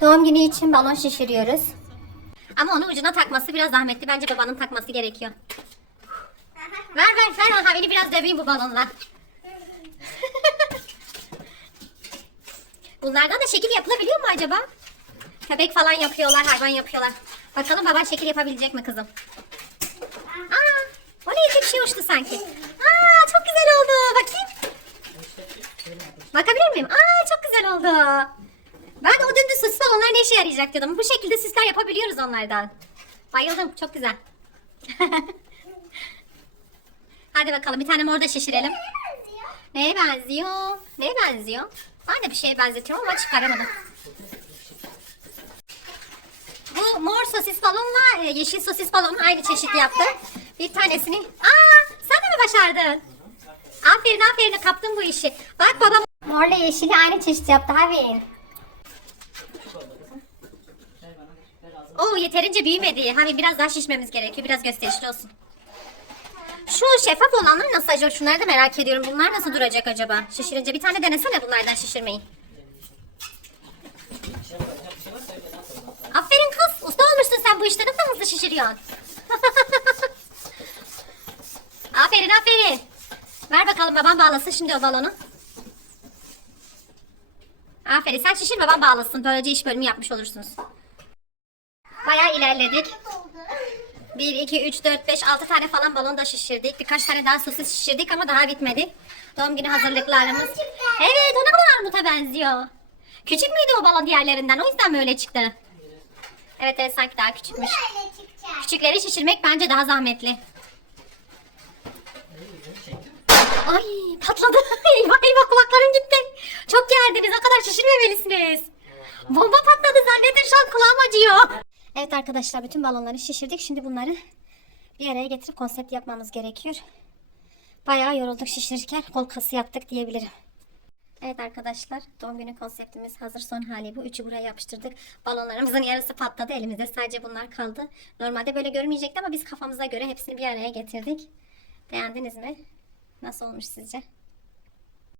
Doğum günü için balon şişiriyoruz. Ama onu ucuna takması biraz zahmetli. Bence babanın takması gerekiyor. Ver ver ver Havini biraz döveyim bu balonla. Bunlardan da şekil yapılabiliyor mu acaba? Köpek falan yapıyorlar, hayvan yapıyorlar. Bakalım baban şekil yapabilecek mi kızım? Aa, o neydi bir şey uçtu sanki. Aa, çok güzel oldu. Bakayım. Bakabilir miyim? Aa, çok güzel oldu. Ben de o dümdüz süs balonlar ne işe yarayacak diyordum. Bu şekilde süsler yapabiliyoruz onlardan. Bayıldım. Çok güzel. Hadi bakalım bir tane mor da şişirelim. Neye benziyor? Neye benziyor? Ben de bir şeye benzetiyorum ama çıkaramadım. Bu mor sosis balonla e, yeşil sosis balonun aynı çeşit yaptı. Bir tanesini... Aa, sen de mi başardın? Aferin aferin kaptın bu işi. Bak babam morla yeşili aynı çeşit yaptı abi. Yeterince büyümedi. Hani biraz daha şişmemiz gerekiyor. Biraz gösterişli olsun. Şu şeffaf olanlar nasıl acaba? Şunları da merak ediyorum. Bunlar nasıl duracak acaba? Şişirince bir tane denesene bunlardan şişirmeyi. Aferin kız. Usta olmuşsun sen bu işte. Nasıl hızlı şişiriyorsun? aferin aferin. Ver bakalım babam bağlasın şimdi o balonu. Aferin sen şişir babam bağlasın. Böylece iş bölümü yapmış olursunuz. Bayağı ilerledik. 1, 2, 3, 4, 5, 6 tane falan balon da şişirdik. Birkaç tane daha sosis şişirdik ama daha bitmedi. Doğum günü hazırlıklarımız. Evet o ne kadar armuta benziyor. Küçük müydü o balon diğerlerinden? O yüzden mi öyle çıktı? Evet evet sanki daha küçükmüş. Küçükleri şişirmek bence daha zahmetli. Ay patladı. eyvah eyvah kulaklarım gitti. Çok gerdiniz. O kadar şişirmemelisiniz. Bomba patladı zannedin şu an kulağım acıyor. Evet arkadaşlar bütün balonları şişirdik. Şimdi bunları bir araya getirip konsept yapmamız gerekiyor. Bayağı yorulduk şişirirken kol kası yaptık diyebilirim. Evet arkadaşlar doğum günü konseptimiz hazır son hali bu. Üçü buraya yapıştırdık. Balonlarımızın yarısı patladı elimizde sadece bunlar kaldı. Normalde böyle görmeyecekti ama biz kafamıza göre hepsini bir araya getirdik. Beğendiniz mi? Nasıl olmuş sizce?